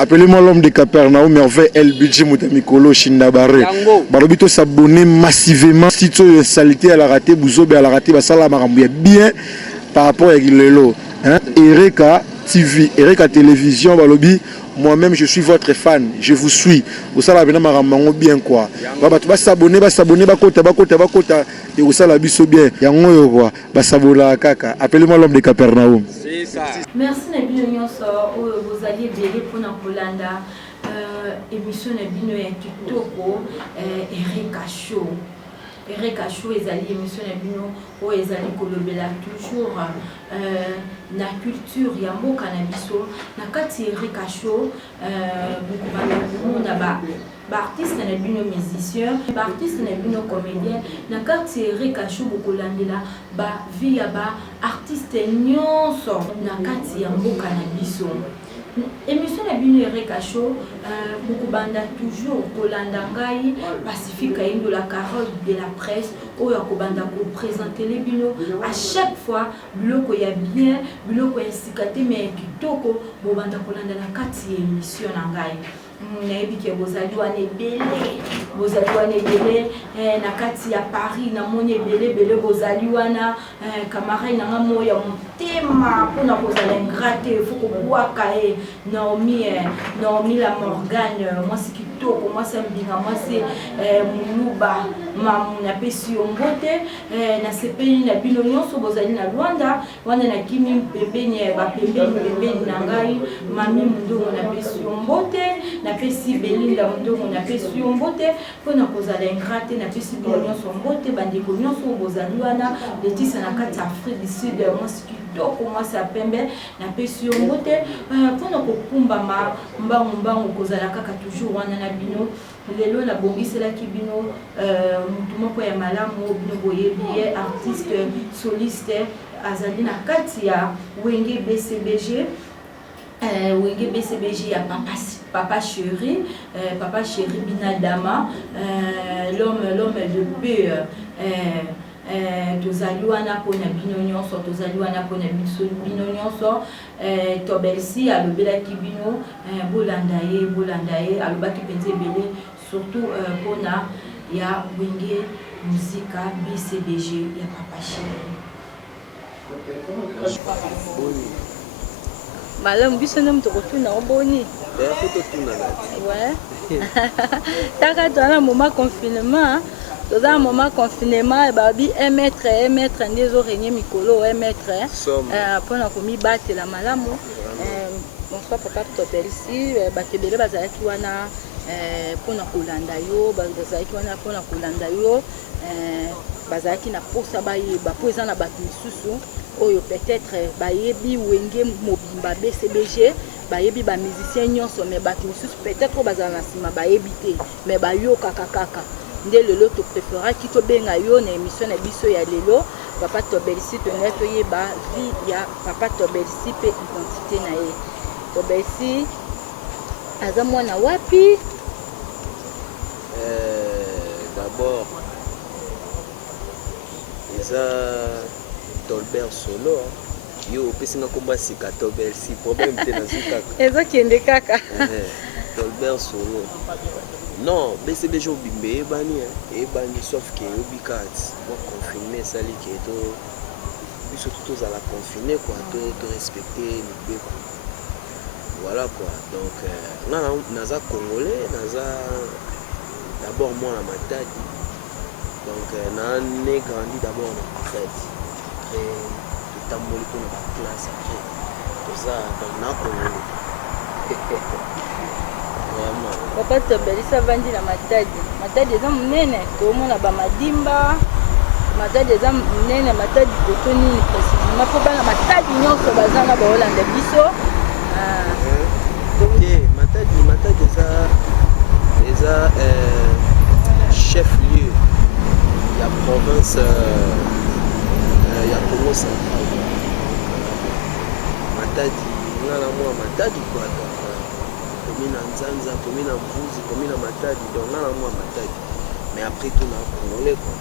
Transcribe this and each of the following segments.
Appelez-moi l'homme de Capernaum, mais enfin El Budget Moutamikolo Shindabare. Barobito s'abonner massivement. Si tu as salité à la raté, Bouzobe à la raté, Basala Marambouya bien par rapport à Lelo. Ereka TV, Ereka Télévision, Balobi. Moi-même, je suis votre fan. Je vous suis. Vous savez, bien quoi. Bah s'abonner, bakota. Et vous savez, bien. Yango quoi. Bah s'abonner kaka. Appelez-moi l'homme de Capernaum. C'est ça. Merci Nabino Nyonso. Vous alliez bien pour Napolanda. Émission Nabino et Kitoko. Erika Show. Erika Show ezali émission Nabino. O ezali kolobela toujours na culture ya mboka na biso. Na kati Erika Show. Beaucoup de artistes na bino musicien, artistes na bino comédien, na kati Erika Show bokolandela ba via ba artiste nyonso na kati ya mboka na biso. Émission na bino Erika Show bokobanda toujours kolanda ngai Pacifique Indo la carotte de la presse oyo akobanda ko présenter les bino à chaque fois biloko ya bien biloko ya sikate mais kitoko bobanda kolanda na kati émission na ngai. Nayebi ke bozali wana ebele na kati ya Paris na moni ebele bozali wana camarade na ngamo ya motema pona kozala ingrate faut kobwaka Naomi la Morgane moi c'est kitoko moi c'est mbinga moi c'est muluba na pesi mbote na sepeli na bino nyonso bozali na Rwanda wana na kimi pembeni na ngai mami mundongo na pesi mbote na pesi Belinda mundongo na pesi mbote pona kozala ingrate na pesi bino nyonso mbote bandeko nyonso bozali wana Laetitia na kati Afrique du Sud moi c'est kitoko moi c'est pembe na pesi mbote pona kokumba mbangu kozala kaka toujours wana na bino lelo na bongiselaki bino mutu moko ya malamu bino boyebi artiste soliste azali na kati ya Wenge BCBG Wenge BCBG ya Papa Chéri Binadama l'homme de paix tozali wana pona bino nyonso tozali wana pona bino nyonso Tobelsi alobelaki bino bolanda ye alobaki penze ebele surtout pona ya Wenge Muzika BCBG ya Papa Chéri. Malam biso nem to kotuna oboni. Ouais. Taka tona moment confinement. Dans un moment confinement, babi 1 mètre des oreilles mikolo 1 mètre. Pour na komi battre la malamu. Mon papa Tobelsi bakebele bazalaki wana pour na kolanda yo, bazalaki wana pour na kolanda yo. Bazalaki na posa bayeba po eza na bato misusu oyo peut-être bayebi Wenge mobimba BCBG bayebi ba musicien nyonso mais bato misusu peut-être bazala na sima bayebi te mais bayoka kaka nde lelo to préféraki to benga yo na émission na biso ya lelo Papa Tobelsi to neto yeba vie ya Papa Tobelsi pe identité na ye. Tobelsi aza mwana wapi? D'abord Tolbert Solo yo pesinga komba sika Tobelsi problème te na zuka eza kende kaka Tolbert Solo non BCBG obimbe ebani sauf que obikat pour confirmer sali que to biso tous à la confiner quoi to respecter le voilà quoi donc naza congolais naza d'abord moi à Matadi donc nané grandi d'abord dans Matadi et tamboli pour la classe après tout ça donc na congolais vraiment Papa Tobelsi avandi na Matadi eza munene tomona ba madimba Matadi eza munene Matadi totoni précisément po bana Matadi nyonso bazanga ba Hollande biso donc Matadi eza chef lieu ya province ya Congo central Matadi ngala mwa Matadi quoi commune Nzanza commune Mbuzi commune Matadi donc ngala mwa Matadi mais après tout na congolais quoi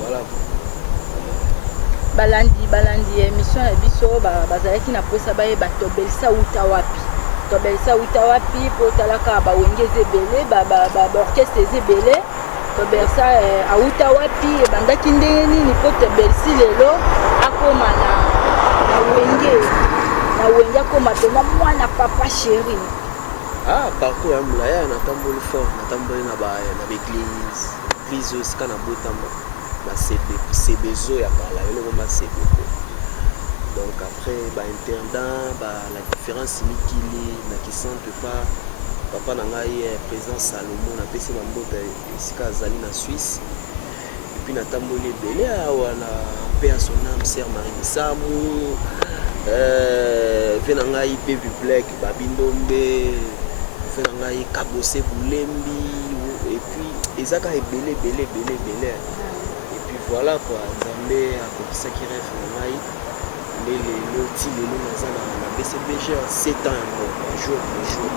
voilà balandi émission ya biso bazalaki na posa bayeba Tobelsi uta wapi tobelisa uta wapi po talaka ba wengeze belé ba orchestre ezebele tobelisa auta wapi ebandaki ndenge nini po tobelisi lelo akoma na wenge akoma pena mwana papa chéri. Parcours ya mulaya natamboli fort natamboli na baeglise esika na botama basebezo ya kala eloko basebeko. Donc après internat la différence mikili na kisante pas papa na ngai président Salomon na pesi mambota esika azali na Suisse et puis natamboli ebele awa na paix à son âme sœur Marie Samu vena ngai baby black babindombe vena ngai kabose bulembi et puis ezaka ebele et puis voilà quoi nzambe akokisaki rêve na ngai les lotis les lots na BCBG 7 ans jour pour jour.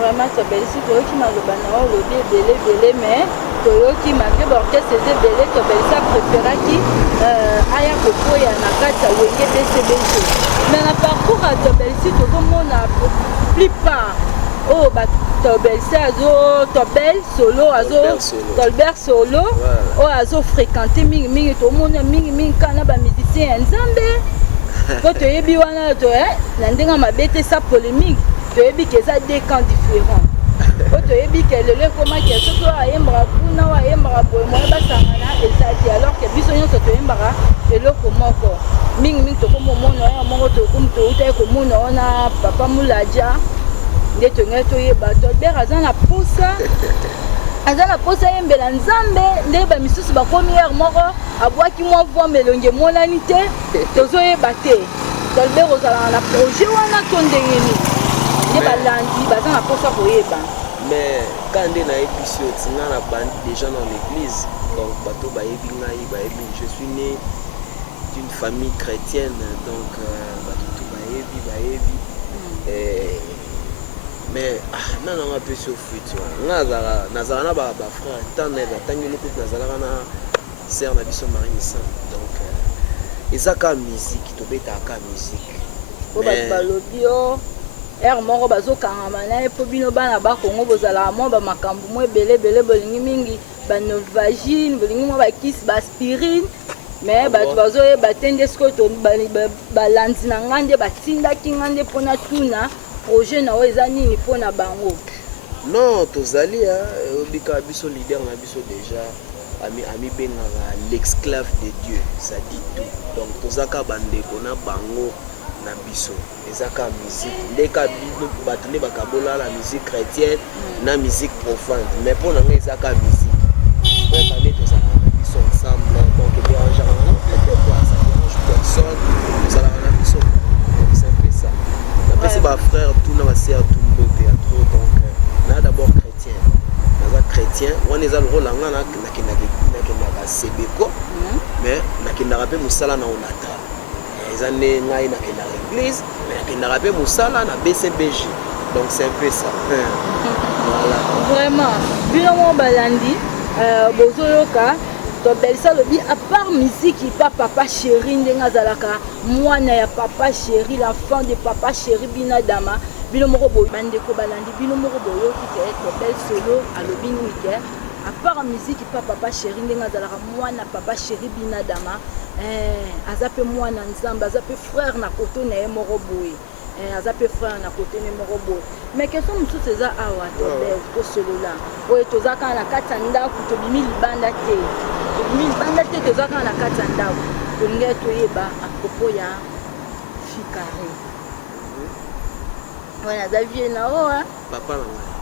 Vraiment tobelisi toyoki maloba na o lobi ebele mais toyoki malgré baorchestre ezebele tobelisa préféraki aya kokoya na kati ya wenge BCBG. Mais na parcours ya tobelisi tokomona plupart oyo tobelisi tobel solo Tolbert solo oyo azofréquente mingi tomona mingi kana bamusicien ya nzambe po toyebi wana na ndenge mabe te sa polémique toyebi ke eza deux camps différents po toyebi ke lelo ekomaki soki oyo ayembaka kuna oyo ayembaka boye moye basangana eza te alors ke biso nyonso toyembaka eloko moko mingi tokomomona oyo moko toutaki komona wana papa mulaja nde tongai toyeba Tolbert aza na posa yembela nzambe nde bamisusu bakomi ere moko abwaki mwa voi melonge emonani te tozoyeba te Tolbert ozalaka na projet wana to ndenge nini nde balandi baza na posa koyeba. Mais quand nde nayebi si oti nga na bandi déjà dans l'église donc bato bayebi ngai bayebi je suis né d'une famille chrétienne donc bato bayebi mais nananga mpe so futi wana nga nazala na bafrère ntango natangeli kutu nazalaka na sœur na biso Marie Missan donc eza ka musique tobetaka ka musique po bato balobi o ere moko bazokangama na ye mpo bino bana bakongo bozalaka mwa bamakambo mwa ebele bolingi mingi banovagine bolingi mwa bakisi baspirine mais bato bazoyeba te nde sikoyo balandi na nga nde batindaki nga nde mpona tuna projet na oyo eza nini mpona bango. Non tozali obika biso leader na biso déjà amibengaka l'esclave de Dieu ça dit tout donc tozaka bandeko na bango na biso ezaka musique ndeka bato nde bakabola la musique chrétienne na musique profane mais mpona nga ezaka musique po ebande tozalaka na biso ensemble donc dérangeaka na quoi ça dérange personne tozalaka na biso c'est un peu ça napesi bafrère tout na basœur tout mbote ya trop donc na d'abord chrétien wana eza lokola nga nakendaka sebeko mais nakendaka mpe mosala na onata eza nde ngai nakendaka église mais nakendaka mpe mosala na BCBG donc c'est un peu ça voilà. Vraiment bino mo balandi bozoyoka tobelisa lobi à part musique pa papa chéri ndenge azalaka mwana ya papa chéri l'enfant de papa chéri binadama bino moko boye bandeko balandi bino moko boyoki ke Tobel solo alobi nini ke à part musique pa papa chéri ndenge azalaka mwana papa chéri binadama aza mpe mwana nzambe aza mpe frère na koto na ye moko boye aza mpe frère na kote ne moko boye mais question mosusu eza awa Tobel tosolola oyo toza kaka na kati ya ndako tobimi libanda te toza kaka na kati ya ndako tolingai toyeba apropos ya fikare wana aza vie na oyo papa na ngai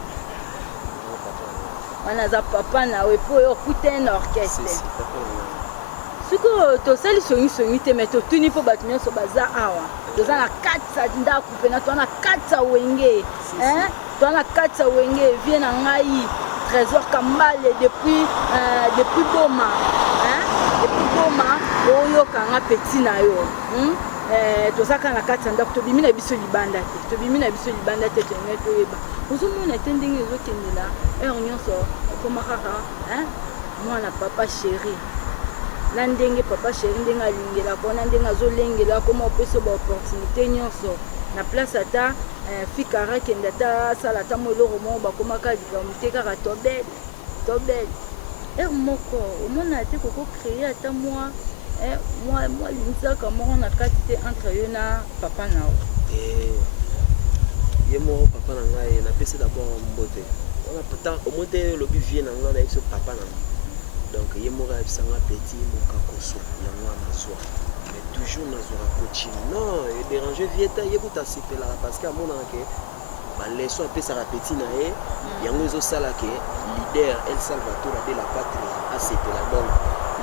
wana aza papa na oyo mpo oyo okuta na orchestre sikoyo tosali songisongi te mais totuni mpo bato nyonso baza awa toza na kati ya ndako mpena toza na kati ya wenge toza na kati ya wenge vie na ngai Trésor Kambale depuis Boma oyoka nga petit na yo tozaka na kati ya ndako tobimi na biso libanda te tolingai toyeba ozomona te ndenge ezokendela ere nyonso okoma kaka mwana papa chéri na ndenge papa chéri ndenge alingelaka na ndenge azolengela koma opesa baopportunité nyonso na place ata fikara kende ata asala ata mo eloko moko bakomaka likambo te kaka tobele moko omona te koko créer ata mwa linzaka moko na kati te entre yo na papa na yo ye moko papa na ngai napesi d'abord mbote omoi te lobi vie na ngai nayebi so papa na ngai donc ye moko ayebisanga petit mokakoso yango anazwa mais toujours nazwaka coaching non déranger vie te ye kuta asepelaka parce que amonaka ke baleson apesaka petit na ye yango ezosala ke leader El Salvatore de la patrie asepela donc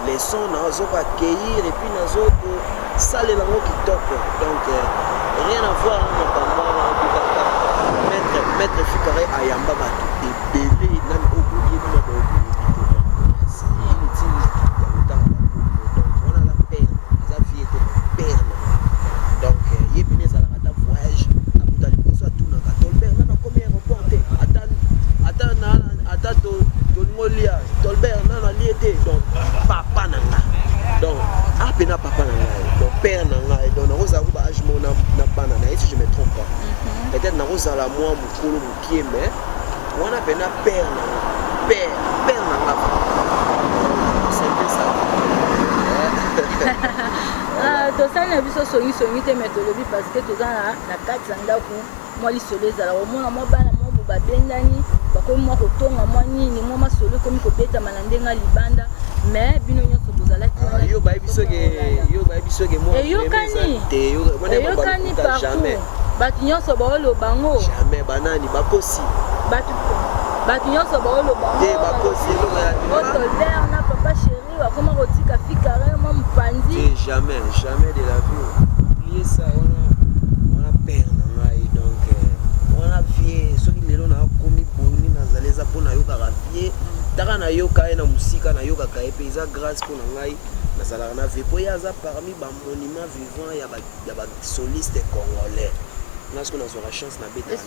leson nazoka accueillir et puis nazokosalela yango kitoko donc rien à voir na makambo wana maître fikare ayamba bato ebele nani oboyebi na baoboyebi te inutile ya kotanga babuku donc wana aza pere aza vie te na pere na donc ye bine ezalaka ata voyage akuta liboso atunaka Tolbert nana komi aéroport te ata tolingo lia Tolbert nana lie te donc papa na nga donc apena papa na ngai donc père na ngai donc nakozala ko baage mo na bana na ye si je me trompe pas peut-être nakozala mwa mokolo mokie mais wana pena père na nga père na nga c'est un peu ça tosali na biso songisongi te me tolobi parce que toza na kati ya ndako mwa lisolo ezala omona mwa bana mwa bo babendani bakomi mwa kotonga mwa nini mwa masolo ekomi kobetama na ndenge ya libanda mais bino nyonso bozalaki yo bayebi soki eyokani partout bato nyonso baoloba ngo jamais banani bakosi bato nyonso baoloba ngo Tolbert na papa chéri bakoma kotika fikare mwa mopanzi jamais de la vie oubliez ça wana père na ngai donc wana vie soki lelo nakomi boni nazali eza mpo nayokaka vie taka nayoka ye na musika nayokaka ye mpe eza grâce mpo na ngai nazalaka na vie mpo ye aza parmi bamonument vivant ya basoliste congolais nga siko nazwaka chance nabetaka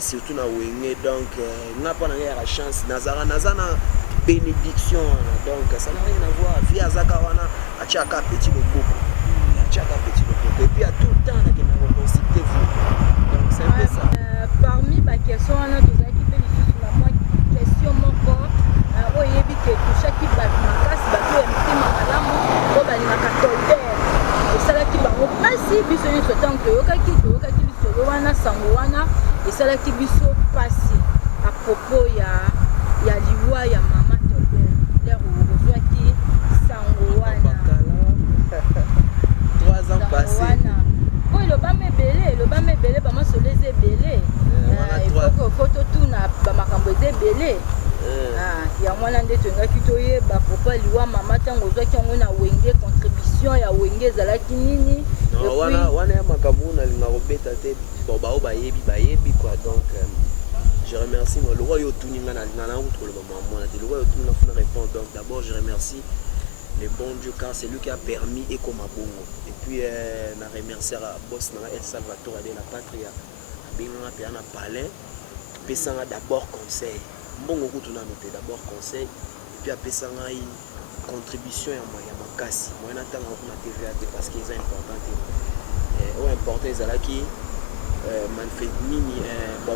surtout na wenge donc nga mpo na ngai yaka chance naza na bénédiction wana donc ça n'a rien à voir vie azaka wana atiaka petit loboko et puis à tout le temps nakenda reconsulter vous donc c'est un peu ça parmi baquestion wana tozalaki mpe lisusu na mwa question moko oyebi ke toshaki bato makasi bato ya mitema malamu oyo balingaka Tolbert esalaki bango mpasi biso nyonso ntango toyokaki lisolo wana sango wana esalaki biso mpasi apropos ya liwa ya mama Tolbert lero ozwaki sango wana 3 ans passé oyo elobama ebele bamasolo eza ebele fo totuna bamakambo eza ebele yango wana nde tongaki toyeba propos liwa mama ntango ozwaki yango na wenge contribution ya wenge ezalaki nini wana ya makambo nalinga kobeta te bao bayebi quoi donc je remercie moi le roi yotuninga na koloba mwana te le roi yotuninga funa répondre donc d'abord je remercie le bon Dieu car c'est lui qui a permis et comme bongo et puis na remercier boss na El Salvatore de la patrie binganga pe na palais pesanga d'abord conseil mbongo kutuna noté d'abord conseil et puis apesanga contribution ya makasi moi na tanga ko na TVA parce que c'est important o important ezalaki manifeste nini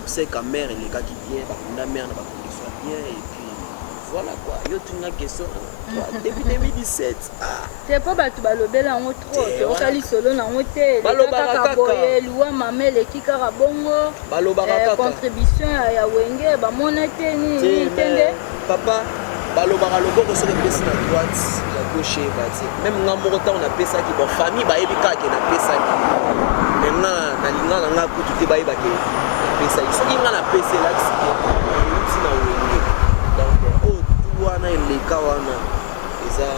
c'est ka mère il est qui bien ba mère na ba condition bien et puis voilà quoi yo tunga question depuis 2017 c'est pas bato balobela ngo trop tokali solo na ngo te kaka boye liwa mama eleki kaka bongo contribution ya wenge bamona te ni tende papa balobaka loboko soki epesi na droite ya gauche bati même nga moko ntango napesaki bon famille bayebi kaka ke napesaki maintenant nalinga na nga kutu te bayebake napesaki soki nga napesi elakisi te euti na wenge donc oyo tu wana eleka wana eza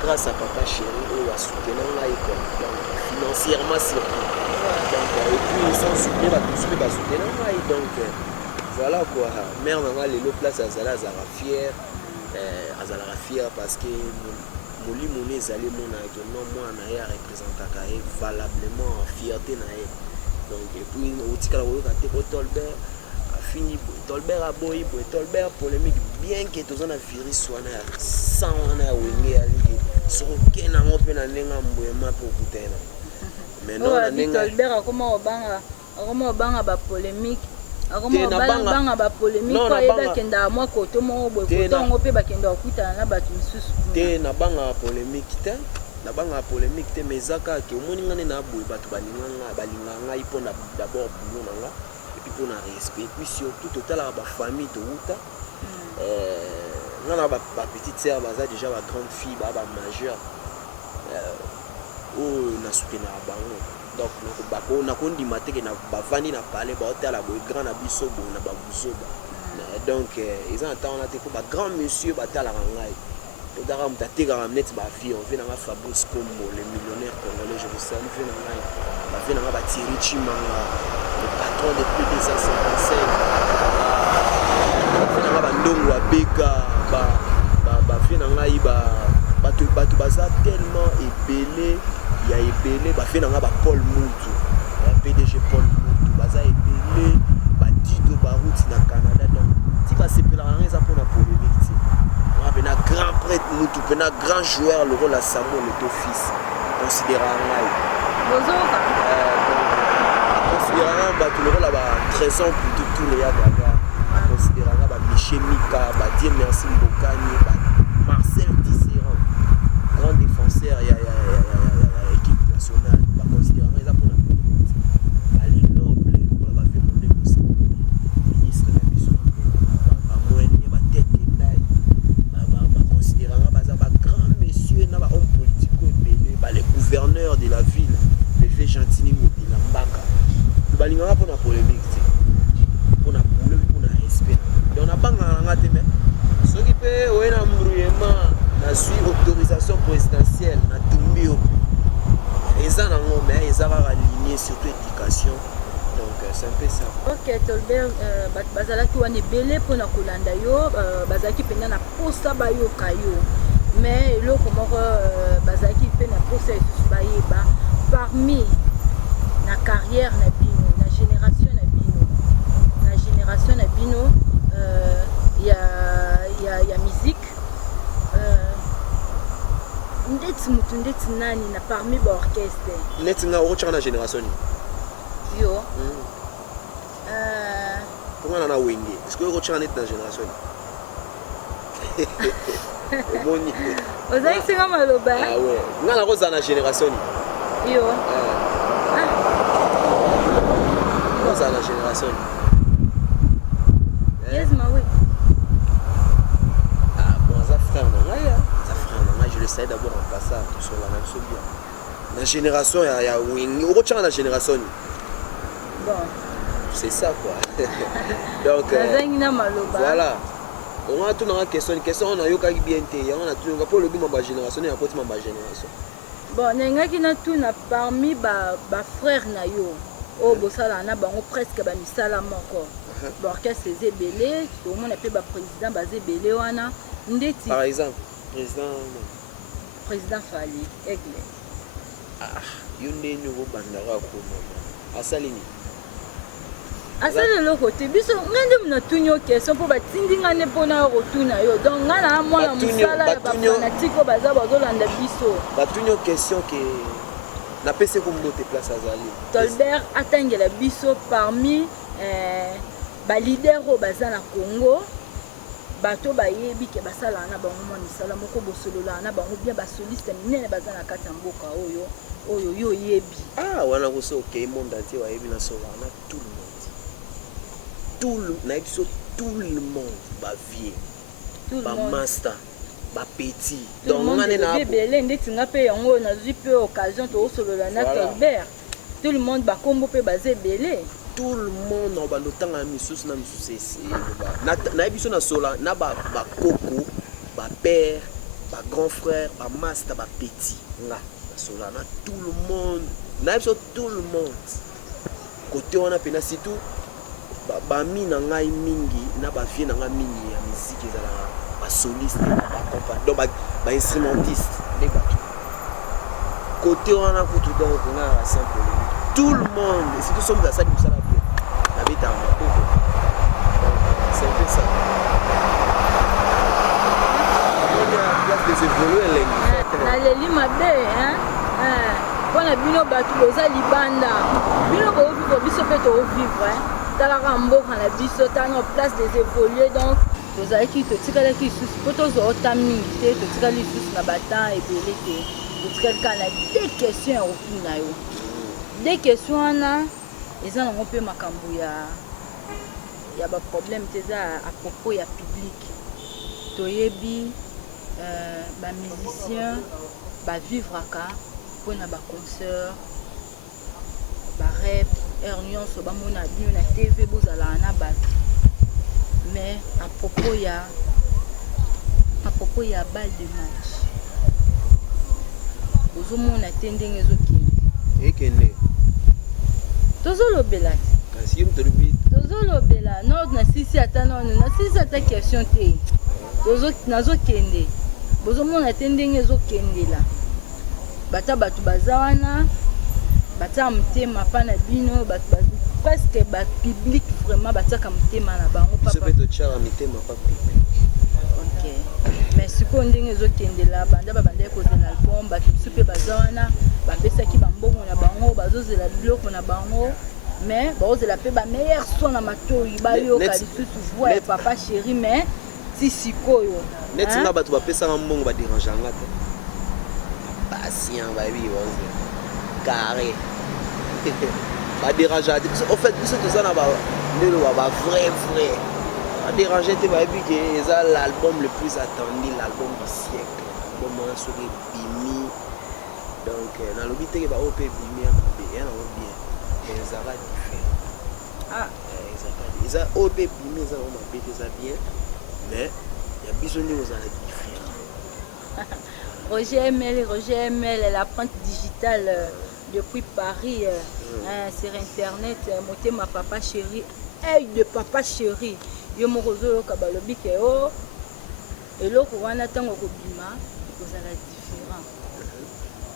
grâce à papa chéri oyo asoutenir ngai quoi donc financièrement surtout donc et puis sans soutenir bato mosusu mpe basoutenir ngai donc voilà quoi mère na ngai lelo place azalaka fier parce que molimo ne ezali monaki non mwana ye arepresentaka ye valablement fierté na ye donc et puis otikala koyoka te ko Tolbert fini Tolbert a boy boy Tolbert polémique bien que tous on a virus wana ya sang wana ya wenge ya ligue sur aucun angle pe na nenga mbwema pour kutena mais non na nenga Tolbert akoma obanga ba polémique akoma banga ba polémique ko yeba kenda mwa koto mo boy koto ngo pe bakenda okutana na batu misusu te na banga polémique te na banga polémique te mezaka ke omoni ngane na boy batu balinganga iponda d'abord boulot nanga et puis pour na respect puis surtout total ba famille to uta ngana ba petite sœur baza déjà ba grande fille ba majeure na soutenir bango donc bako na kondima te ke na bavandi na parler ba hôtel la boy grand na biso bo na ba buzoba donc ils ont attend na te ko ba grand monsieur ba tala ngai Odara mtatega ramnet ba vie on vient dans Fabrice Kombo le millionnaire congolais je vous salue vient dans ba vient dans ba Thierry Chimanga le patron de plus de 155 vient dans ba Ndongo Abeka ba vient dans batu baza tellement ébélé il y a ébélé ba vient dans ba Paul Moutou PDG Paul Moutou baza ébélé ba Dito Barouti na Canada donc si ba sepela ça pour la polémique un grand prêtre, un grand joueur, le rôle à Samuel est au fils, considérant le rôle à 13 ans pour tout le Yaga, considérant Michel Mika, Dieu merci Mbokani, Marcel Tisserand, grand défenseur, il y a équipe nationale, considérant les Japonais, les nobles, pour la vie mondiale, ministre de la mission, à moyen, tête et taille. Les gouverneurs de la ville, les faits gentils de la Mbaka. Le balingara pour la polémique, pour la boule, pour le respect. Et on n'a pas un mais ce qui peut, on a un brouillement, on a suivi autorisation présidentielle, on a tombé au et ça, on a aligné surtout l'éducation. Donc c'est un peu ça. Ok, Tolbert, bazalaki wana belé pour na kolanda yo, bazalaki penda na posta ba yo kayo. Mais le comment bazaki pe na posta bayeba parmi na carrière na bino, na génération na bino, il y a musique. Ndeti nani na parmi ba orchestre. Ndeti nga ocha na génération ni. Yo. Comment on a wingé? Est-ce que ocha net na génération ni? Moni. Ozaki singa maloba. Ah ouais. Nga na roza na génération ni. Yo. Roza na génération ni. Yes ma oui. Ah bon ça frère na ya. Ça frère na je le sais d'abord en passant sur la même chose bien. La génération il y a wing. Ocha na génération ni. Bon. C'est ça quoi. Donc voilà. On a tout dans la question on a eu qu'à bien te on a tout pour le ma génération et après ma génération. Bon, nenga ki na tout na parmi ba frère na yo. O bosala na bango presque ba misala moko. Bon, orchestre Zebele, tout le monde appelle ba président ba Zebele wana ndeti. Par exemple, président Fali Aigle. Ah, yonde nouveau bandara ko mama. Asalini. Asala le côté biso ngande na tunyo question pour ba tindinga ne pona rotuna yo donc ngana mwana musala ba fanatiko baza bazolanda biso ba tunyo question que na pese ko mbote place azali Tolbert atangela biso parmi ba leader o baza na Congo bato bayebi ke basala na bango mwana misala moko bosolola na bango bien ba soliste minene baza na kati ya mboka oyo yo yebi wana ko so ke monde entier wa yebi na sola na tout tout le monde va vier ba master ba petit donc on a na bébé ndeti nga pe yango na zui pe occasion to solola na Tolbert tout le monde ba kombo pe ba zebele tout le monde on va notanga misusu na misusu na biso na sola na ba koko ba père ba grand frère ba master ba petit nga na sola na tout le monde na biso tout le monde côté on a pena surtout ba mina ngai mingi na ba vie na nga mingi ya musique ezala ba soliste donc ba instrumentiste les bateaux côté on a pour tout donc on a simple tout le monde et si tout sommes à ça du sala bien na beta c'est un peu ça. On est à la place des évolués, naleli mabe mpona bino bato boza libanda bino boovivre biso mpe toovivre talaka mboka na biso tano place des évolués donc tozalaki totikalaki lisusu mpo tozwa ota mingi te totikali lisusu na batemps ebele te totikali kaka na deux questions ya kopini na yo deux questions wana eza nango mpe makambo ya baproblème te eza à propos ya public toyebi bamusicien bavivraka mpona baconcert barep aire nyonso bamona bino na tv bozalaka na bato mais à propos ya balle de match ozomona te ndenge ekende tozolobela no nasisi ata nono nasisi ata question te nazokende bozomona te ndenge ezokendela bata bato baza wana batia motema mpa na bino presque bapublic vraiment batiaka motema na bango mais sikoyo ndenge ezokendela banda babandaki kozela album bato mosusu mpe baza wana bapesaki bambongo na bango bazozela biloko na bango mais bazozela mpe bameilleur son na matoi bayoka lisusu voi ya papa chéri mais ti sikoyo neti nga bato bapesaka mbongo baderangeanga te patient bayebi bazela carré baderangeaka te en fait biso toza na ndelo bavrai baderange te bayebi ke eza l'album le plus attendu l'album du siècle album wana soki ebimi donc nalobi teke baoyo mpe ebimi ya mabe ya nango bien mais ezaka différent eza oyo mpe ebimi eza nango mabe te eza bien mais ya biso nde ozala différent. Roger ML, l'apprenti digitale depuis Paris sur internet, motema papa chéri, œil de papa chéri. Yo moko zoyoka balobi ke o eloko wana ntango kobima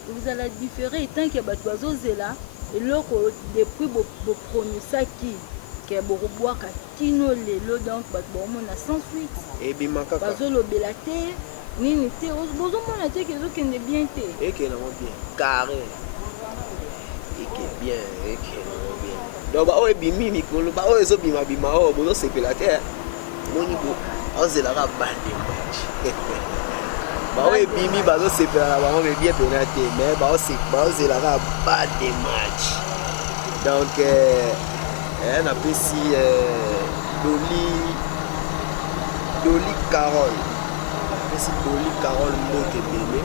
kozala différent tant ke bato bazozela eloko depuis bopromisaki ke bokobwaka kino lelo donc bato baomona sans suite ebimaka bazolobela te nini te bozomona te ke ezokende bien te ekelango bien carré bien donc baoyo ebimi mikolo baoyo ezobimabima oyo bozosepela te moni baozelaka bande match baoyo ebimi bazosepela na bango bebie pena te mais baozelaka bande match donc napesi Dolly Carole mbote ebele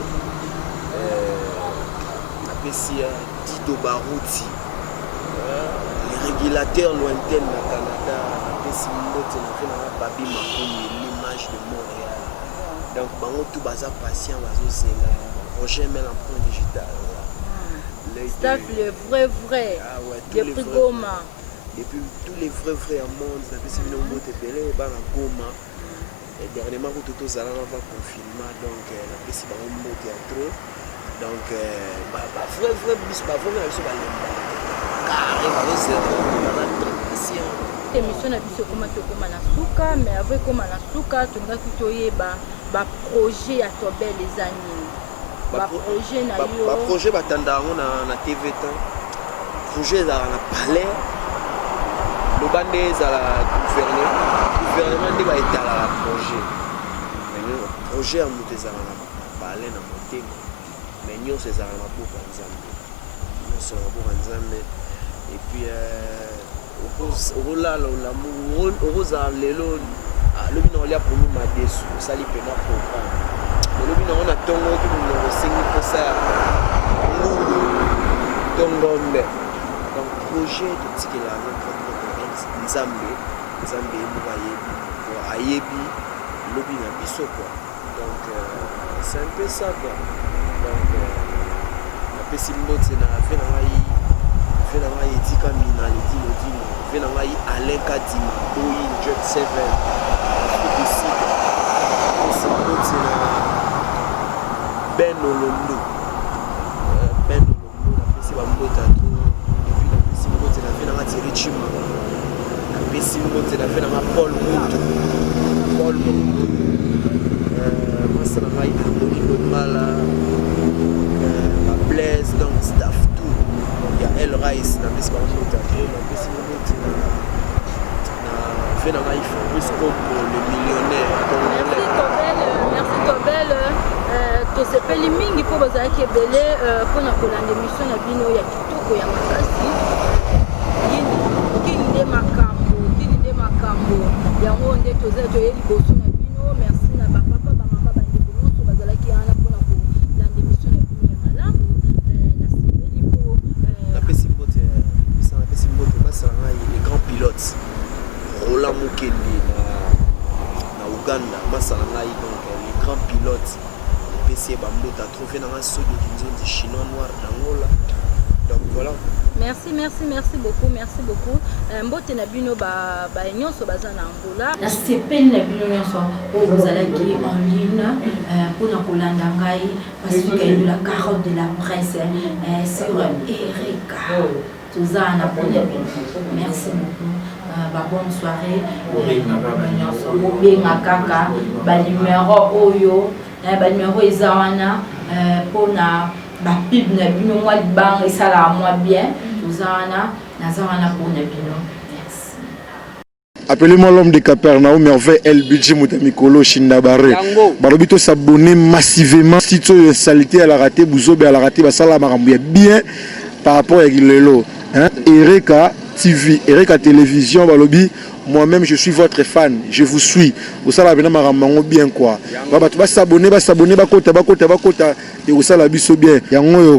napesi Dido Baruti les régulateurs lointains na Canada napesi mbote na fe na Babi Makumi l'image de Montréal donc bango tout baza patient bazozela Roger Mel en point digital staff le vrai depuis Goma depuis tous les vrais à monde napesi bino mbote ebele bana Goma et dernièrement tout tozala na va confinement donc napesi bango mbote ya trop donc vrai bis bavona biso balemba carré bazozela patient émission na biso ekoma na suka mais avant ekoma na suka tongaki toyeba baprojet ya tobel eza nini baprojet na yo baprojet batanda yango na tv temps projet ezalaka na palais loba nde ezala gouvernement nde baetalaka projet ya moto ezalaka na palais na motema mais nyonso ezalaka na boka nzambe et puis okolala olamu okozala lelo lobi na olia ponu madesu osali pena programme lobi nango na ntongo oki monoko osengi mposa ya ngulu tongombe donc projet totikelaka nzambe moko ayebi lobi na biso quoi donc c'est un peu ça quoi donc napesi mbote na fe na ngai etika mina ledino fe na ngai Alain Kadima Boyi Jet 7 Afrique du Sud napesi mbote na Ben Olondo napesi bambote ato epuis napesi mbote na fe na ngai Thierry Chima napesi napesi mbote na fe na Paul Moto masa na ngai Tony Lomala Blaise donc staff tout ya El Rice na pesi bango mbote na pesi mbote na fe na ngai Fabrice Coco le millionnaire merci Tobel tosepeli mingi mpo bazalaki ebele mpona kolanda émission na bino ya kitoko ya makasi kini nde makambo yango nde tozali toye liboso na bino merci na bapapa bamama bandeko nyonso bazalaki wana mpona kolanda émission na bino ya malamu nasepeli mpo napesi mbote masala ngai les grands pilotes Roland Mukendi na Uganda masala ngai donc les grands pilotes PC Bambote a trouvé dans un saut de chinois noir d'Angola. Donc voilà. Merci beaucoup. Mbote na bino ba nyonso baza na Angola. Na sepeli na bino nyonso vous allez en ligne pour na kolanda ngai parce que il y a la carotte de la presse sur Erika. Tuzana pour na bino. Merci beaucoup. Bonne soirée. Benga kaka ba numéro oyo ba numéro ezawana pona ba pib na bino mwa bang esala moi bien tuzana nazawana pona bino. Merci. Appelez-moi l'homme de Capernaum, merveille El Budget Mutamikolo Shindabare. Barobito s'abonner massivement. Si tu as salité à la raté, Bouzobe à la raté, Basala Marambouya bien par rapport à Gilelo. Erika TV, Erika Télévision, Balobi. Moi-même, je suis votre fan. Je vous suis. Vous savez, bien quoi. Bah, s'abonner, bah, kota. Et vous savez, bien.